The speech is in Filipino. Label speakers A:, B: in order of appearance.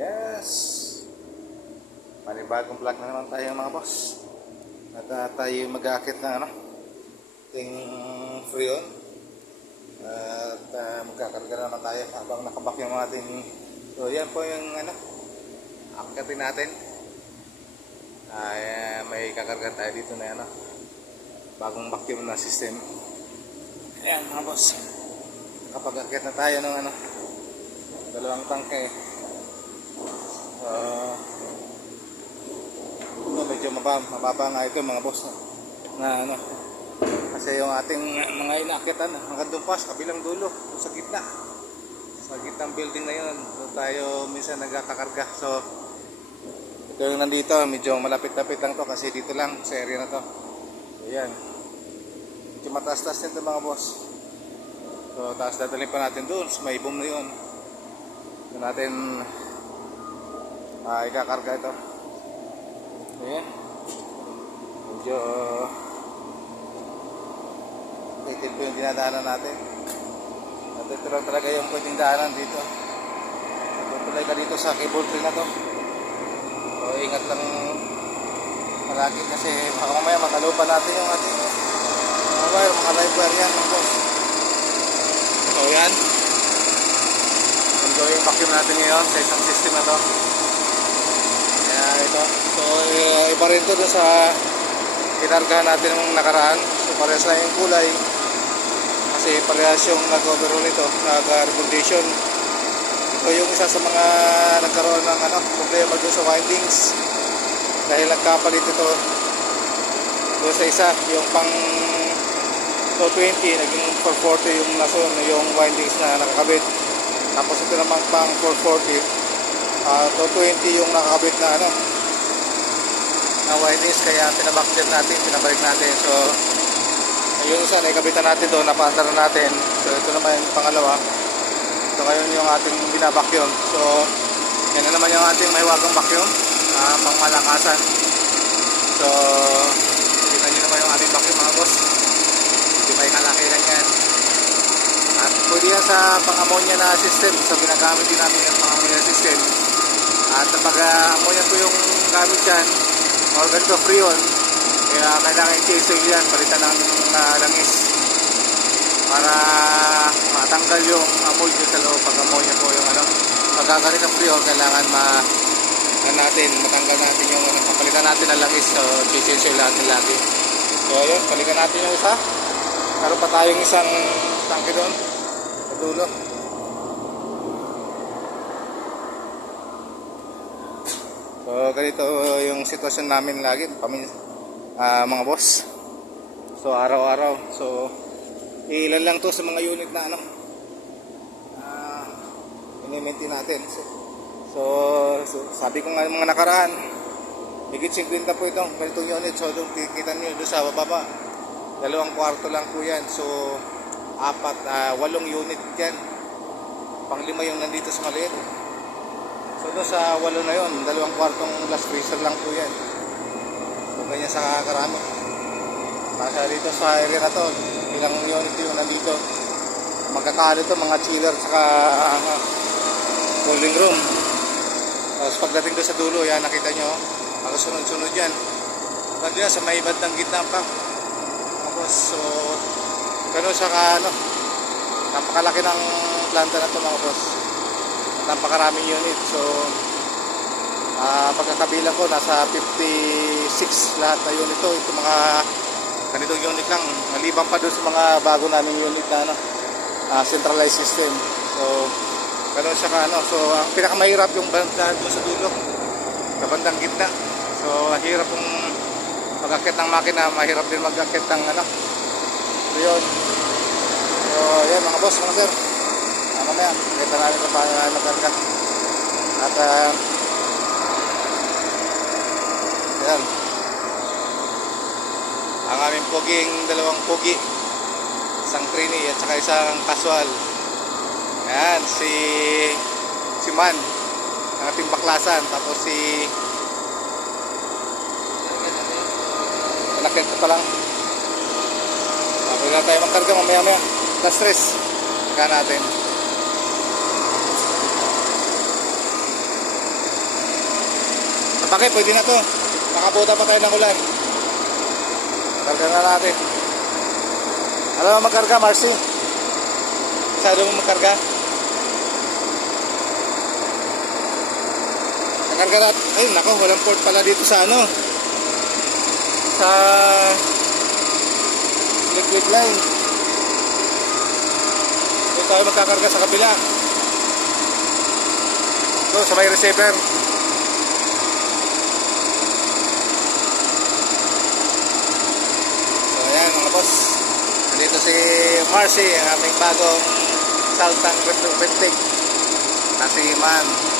A: Yes! Panibagong vlog na naman tayo mga boss. At uh, tayo mag-aakit ng ano, ting freon. At uh, magkakarga na naman tayo habang nakabak yung ating... So yan po yung ano, akitin natin. Ay, uh, may kakarga tayo dito na ano, bagong vacuum na system. Ayan mga boss. Kapag akit na tayo ng ano, dalawang tangke. Uh, ito medyo mababa, mababa nga ito mga boss na, ano kasi yung ating mga inaakitan hanggang doon pa kabilang dulo sa gitna. Sa gitnang building na yun tayo minsan nagkakakarga. So ito yung nandito medyo malapit-lapit lang to kasi dito lang sa area na to. So yan medyo mataas-taas nito mga boss. So taas dadalhin pa natin doon sa may boom na yun. Doon natin ah, ikakarga ito. Ayan. Medyo titil po yung dinadaanan natin. At ito lang talaga yung pwedeng daanan dito. Tutulay ka dito sa cable tree na to. So ingat lang palagi kasi baka mamaya makalupa natin yung ating mga wire, mga live wire yan. So yan. Ito yung vacuum natin ngayon sa isang system na to kaya ito so eh, iba rin to sa kinargahan natin ng nakaraan. So parehas na yung kulay. Kasi parehas yung nag-overall ito nag-recommendation. Ito yung isa sa mga nagkaroon ng ano, problema doon sa windings. Dahil nagkapalit ito doon sa isa yung pang 220 naging 440 yung nasun yung windings na nakakabit. Tapos ito naman pang 440 uh, 220 yung nakakabit na ano? Na windings kaya pinabakter natin pinabalik natin. So yung isa naikabitan natin doon napaandar natin. So ito naman yung pangalawa. Ito ngayon yung ating binabakyum so yan na naman yung ating may wagang vacuum uh, pang malakasan. So tingnan nyo naman yung ating vacuum mga boss. Hindi may kalakihan yan. At pwede yan sa pang-ammonia na system. So ginagamit din namin yung pang-ammonia system at kapag uh, ammonia po yung gamit dyan or ganito freon kaya kailangan i-change oil yan palitan ng uh, langis. Para matanggal yung amoy dyan sa loob. Pag ammonia po yung ano pagkakalit ng freon kailangan ma ano natin matanggal natin yung ano, papalitan natin ng langis. So i-change oil natin lagi. So yun palitan natin yung isa. Meron pa tayong isang tangke doon sa dulo So ganito yung sitwasyon namin lagi pamin ah, mga boss. So araw-araw. So ilan lang to sa mga unit na ano. Ah, ini-maintain natin. So, so, so, sabi ko nga mga nakaraan, higit 50 po ito, ganitong unit. So doon kikita niyo doon sa baba. Dalawang kwarto lang po yan. So apat, ah, walong unit yan. Panglima yung nandito sa maliit. So doon sa walo na yon, dalawang kwartong last freezer lang po yan. So ganyan sa karami. Nasa dito sa area na to, ilang unit yung nandito. Magkakalo to, mga chiller saka uh, cooling room. Tapos pagdating doon sa dulo, yan nakita nyo, makasunod-sunod yan. Pag sa may bandang gitna pa. Tapos so, ganun sa ano, napakalaki ng planta na to mga boss napakaraming unit. So uh, pagkakabilang ko nasa 56 lahat na unit to. Ito mga ganitong unit lang maliban pa doon sa mga bago naming unit na ano, uh, centralized system. So ganun siya ka ano. So ang pinakamahirap yung banda doon sa dulo sa bandang gitna. So hirap kung mag-akit ng makina mahirap din mag-akit ng ano. So yun. So yan mga boss mga sir mamaya kita namin kung paano namin magkarga at uh, yan. Ang aming poging dalawang pogi isang trainee at saka isang casual yan si si Man ang ating baklasan. Tapos si nakit pa lang. Pwede na tayo magkarga mamaya maya Last stress Saka natin Bakit? Pwede na to. Nakabuta pa tayo ng ulan. Karga na natin. Alam mo magkarga, Marcy? Masyado mo magkarga? Nakarga natin. Ay, nako, walang port pala dito sa ano. Sa liquid line. Dito tayo magkakarga sa kabila. Ito, sa may receiver. So ayan mga boss. Nandito si Marcy, ang aming bagong Saltang representative. Na si Man.